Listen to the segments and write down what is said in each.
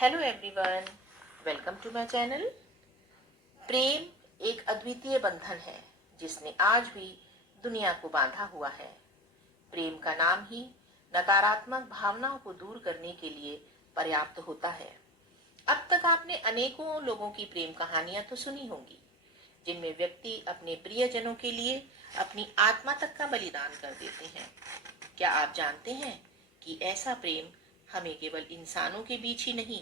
Hello everyone, welcome to my channel. प्रेम एक अद्वितीय बंधन है जिसने आज भी दुनिया को बांधा हुआ है। प्रेम का नाम ही नकारात्मक भावनाओं को दूर करने के लिए पर्याप्त होता है। अब तक आपने अनेकों लोगों की प्रेम कहानियां तो सुनी होंगी, जिनमें व्यक्ति अपने प्रियजनों के लिए अपनी आत्मा तक का बलिदान कर देते हैं। क्या आप जानते हैं कि ऐसा प्रेम हमें केवल इंसानों के बीच ही नहीं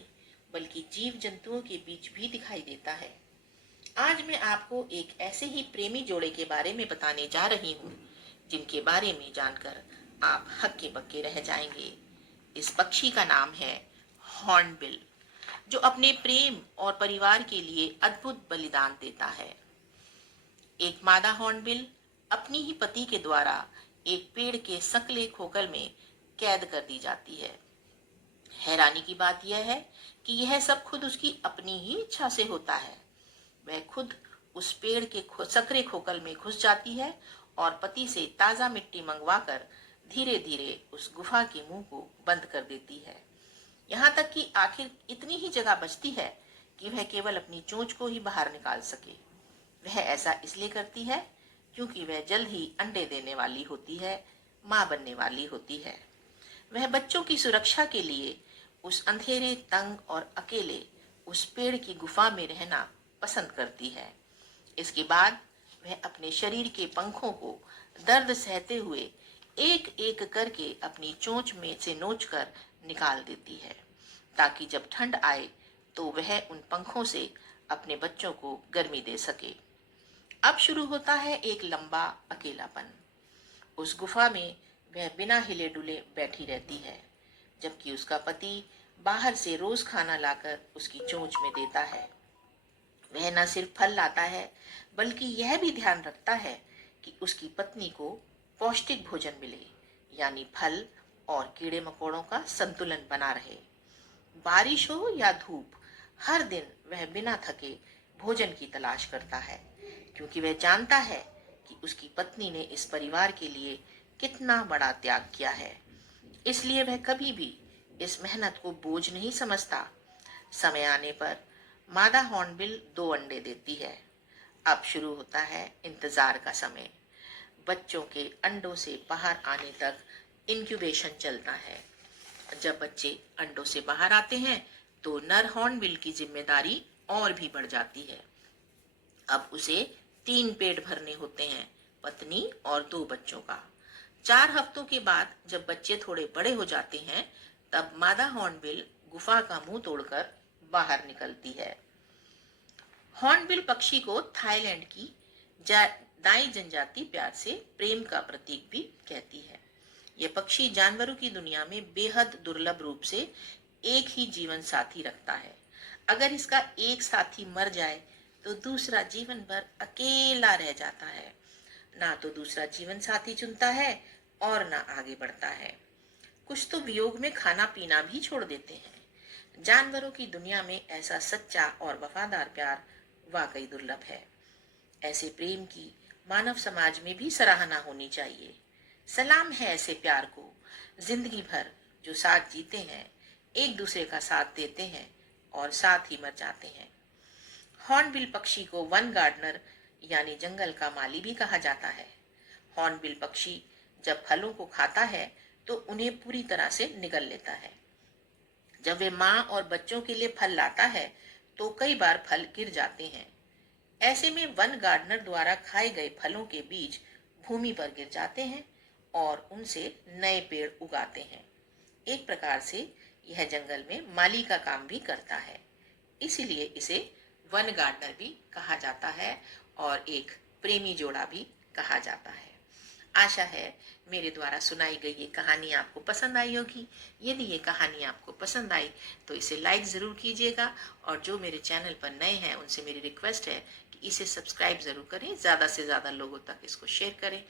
बल्कि जीव जंतुओं के बीच भी दिखाई देता है। आज मैं आपको एक ऐसे ही प्रेमी जोड़े के बारे में बताने जा रही हूँ जिनके बारे में जानकर आप हक्के बक्के रह जाएंगे। इस पक्षी का नाम है हॉर्नबिल, जो अपने प्रेम और परिवार के लिए अद्भुत बलिदान देता है। एक मादा हॉर्नबिल अपनी ही पति के द्वारा एक पेड़ के सकले खोखल में कैद कर दी जाती है। हैरानी की बात यह है कि यह सब खुद उसकी अपनी ही इच्छा से होता है। वह खुद उस पेड़ के सकरे खोखल में घुस जाती है और पति से ताजा मिट्टी मंगवाकर धीरे धीरे उस गुफा के मुंह को बंद कर देती है। यहाँ तक कि आखिर इतनी ही जगह बचती है कि वह केवल अपनी चोंच को ही बाहर निकाल सके। वह ऐसा इसलिए करती है क्योंकि वह जल्द ही अंडे देने वाली होती है, माँ बनने वाली होती है। वह बच्चों की सुरक्षा के लिए उस अंधेरे, तंग और अकेले उस पेड़ की गुफा में रहना पसंद करती है। इसके बाद वह अपने शरीर के पंखों को दर्द सहते हुए एक एक करके अपनी चोंच में से नोचकर निकाल देती है, ताकि जब ठंड आए तो वह उन पंखों से अपने बच्चों को गर्मी दे सके। अब शुरू होता है एक लंबा अकेलापन। उस गुफा में वह बिना हिले डुले बैठी रहती है, जबकि उसका पति बाहर से रोज खाना लाकर उसकी चोंच में देता है। वह न सिर्फ फल लाता है बल्कि यह भी ध्यान रखता है कि उसकी पत्नी को पौष्टिक भोजन मिले, यानी फल और कीड़े मकोड़ों का संतुलन बना रहे। बारिश हो या धूप, हर दिन वह बिना थके भोजन की तलाश करता है, क्योंकि वह जानता है कि उसकी पत्नी ने इस परिवार के लिए कितना बड़ा त्याग किया है। इसलिए वह कभी भी इस मेहनत को बोझ नहीं समझता। समय आने पर मादा हॉर्नबिल 2 अंडे देती है। अब शुरू होता है इंतजार का समय। बच्चों के अंडों से बाहर आने तक इंक्यूबेशन चलता है। जब बच्चे अंडों से बाहर आते हैं तो नर हॉर्नबिल की जिम्मेदारी और भी बढ़ जाती है। अब उसे 3 पेट भरने होते हैं, पत्नी और 2 बच्चों का। 4 हफ्तों के बाद जब बच्चे थोड़े बड़े हो जाते हैं, तब मादा हॉर्नबिल गुफा का मुंह तोड़कर बाहर निकलती है। हॉर्नबिल पक्षी को थाईलैंड की दाई जनजाति प्यार से प्रेम का प्रतीक भी कहती है। यह पक्षी जानवरों की दुनिया में बेहद दुर्लभ रूप से एक ही जीवन साथी रखता है। अगर इसका एक साथी मर जाए तो दूसरा जीवन भर अकेला रह जाता है। ना तो दूसरा जीवन साथी चुनता है और ना आगे बढ़ता है। कुछ तो वियोग में खाना पीना भी छोड़ देते हैं। जानवरों की दुनिया में ऐसा सच्चा और वफादार प्यार वाकई दुर्लभ है। ऐसे प्रेम की मानव समाज में भी सराहना होनी चाहिए। सलाम है ऐसे प्यार को, जिंदगी भर जो साथ जीते हैं, एक दूसरे का साथ देते हैं और साथ ही मर जाते हैं। हॉर्नबिल पक्षी को वन गार्डनर यानी जंगल का माली भी कहा जाता है। हॉर्नबिल पक्षी जब फलों को खाता है तो उन्हें पूरी तरह से निगल लेता है। जब वे माँ और बच्चों के लिए फल लाता है तो कई बार फल गिर जाते हैं। ऐसे में वन गार्डनर द्वारा खाए गए फलों के बीज भूमि पर गिर जाते हैं और उनसे नए पेड़ उगाते हैं। एक प्रकार से यह जंगल में माली का काम भी करता है, इसीलिए इसे वन गार्डनर भी कहा जाता है और एक प्रेमी जोड़ा भी कहा जाता है। आशा है मेरे द्वारा सुनाई गई ये कहानी आपको पसंद आई होगी। यदि ये कहानी आपको पसंद आई तो इसे लाइक ज़रूर कीजिएगा, और जो मेरे चैनल पर नए हैं उनसे मेरी रिक्वेस्ट है कि इसे सब्सक्राइब ज़रूर करें, ज़्यादा से ज़्यादा लोगों तक इसको शेयर करें।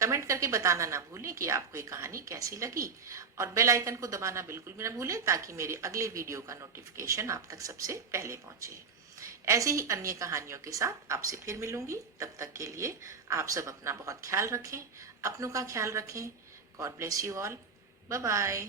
कमेंट करके बताना ना भूलें कि आपको ये कहानी कैसी लगी, और बेल आइकन को दबाना बिल्कुल भी ना भूलें ताकि मेरे अगले वीडियो का नोटिफिकेशन आप तक सबसे पहले पहुँचे। ऐसे ही अन्य कहानियों के साथ आपसे फिर मिलूंगी। तब तक के लिए आप सब अपना बहुत ख्याल रखें, अपनों का ख्याल रखें। God bless you all. Bye bye.